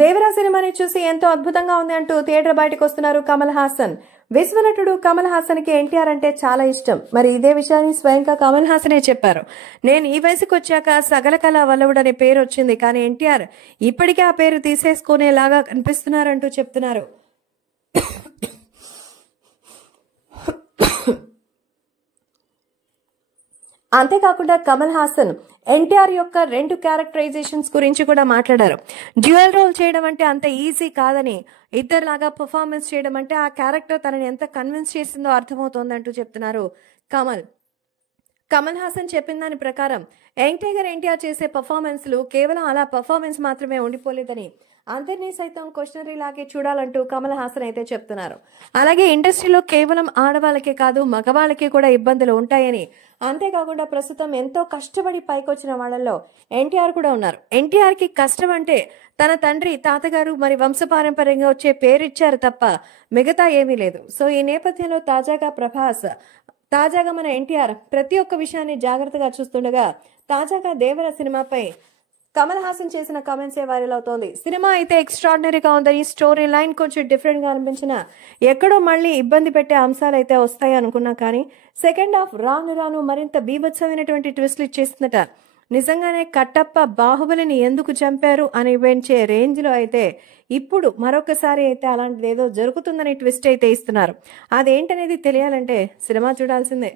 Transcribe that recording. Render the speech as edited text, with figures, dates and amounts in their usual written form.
దేవరా సినిమాని చూసి ఎంతో అద్భుతంగా ఉంది అంటూ థియేటర్ బయటకు వస్తున్నారు కమల్ హాసన్. విశ్వనటుడు కమల్ హాసన్ కి ఎన్టీఆర్ అంటే చాలా ఇష్టం. మరి ఇదే విషయాన్ని స్వయంగా కమల్ హాసనే చెప్పారు. నేను ఈ వయసుకు వచ్చాక సగల కళ వల్లవుడు అనే పేరు వచ్చింది, కానీ ఎన్టీఆర్ ఇప్పటికే ఆ పేరు తీసేసుకునేలాగా కనిపిస్తున్నారంటూ చెప్తున్నారు. అంతేకాకుండా కమల్ హాసన్ ఎన్టీఆర్ యొక్క 2 క్యారెక్టరైజేషన్స్ గురించి కూడా మాట్లాడారు. డ్యూయల్ రోల్ చేయడం అంటే అంత ఈజీ కాదని, ఇద్దరులాగా పర్ఫార్మెన్స్ చేయడం అంటే ఆ క్యారెక్టర్ తనని ఎంత కన్విన్స్ చేసిందో అర్థమవుతోందంటూ చెప్తున్నారు కమల్ హాసన్ చెప్పిన దాని ప్రకారం ఎన్టీఆర్ చేసే పర్ఫార్మెన్స్లు కేవలం అలా పర్ఫార్మెన్స్ మాత్రమే ఉండిపోలేదని, అందరినీ సైతం క్వశ్చనరీ లాగే చూడాలంటూ కమల్ హాసన్ అయితే చెప్తున్నారు. అలాగే ఇండస్ట్రీలో కేవలం ఆడవాళ్ళకే కాదు మగవాళ్ళకి కూడా ఇబ్బందులు ఉంటాయని, అంతేకాకుండా ప్రస్తుతం ఎంతో కష్టపడి పైకొచ్చిన వాళ్ళల్లో ఎన్టీఆర్ కూడా ఉన్నారు. ఎన్టీఆర్ కి కష్టం అంటే తన తండ్రి తాతగారు మరి వంశపారంపర్యంగా వచ్చే పేరిచ్చారు తప్ప మిగతా ఏమీ లేదు. సో ఈ నేపథ్యంలో తాజాగా మన ఎన్టీఆర్ ప్రతి ఒక్క విషయాన్ని జాగ్రత్తగా చూస్తుండగా తాజాగా దేవర సినిమాపై కమల్ హాసన్ చేసిన కామెంట్స్ వైరల్ అవుతోంది. సినిమా అయితే ఎక్స్ట్రాడినరీగా ఉందని, స్టోరీ లైన్ కొంచెం డిఫరెంట్ గా అనిపించిన ఎక్కడో మళ్ళీ ఇబ్బంది పెట్టే అంశాలు అయితే వస్తాయి అనుకున్నా, కానీ సెకండ్ హాఫ్ రాను మరింత బీభత్సమైనటువంటి ట్విస్ట్లు ఇచ్చేసిందట. నిజంగానే కట్టప్ప బాహుబలిని ఎందుకు చంపారు అని పెంచే రేంజ్ లో అయితే ఇప్పుడు మరొకసారి అయితే అలాంటిది ఏదో జరుగుతుందని ట్విస్ట్ అయితే ఇస్తున్నారు. అదేంటనేది తెలియాలంటే సినిమా చూడాల్సిందే.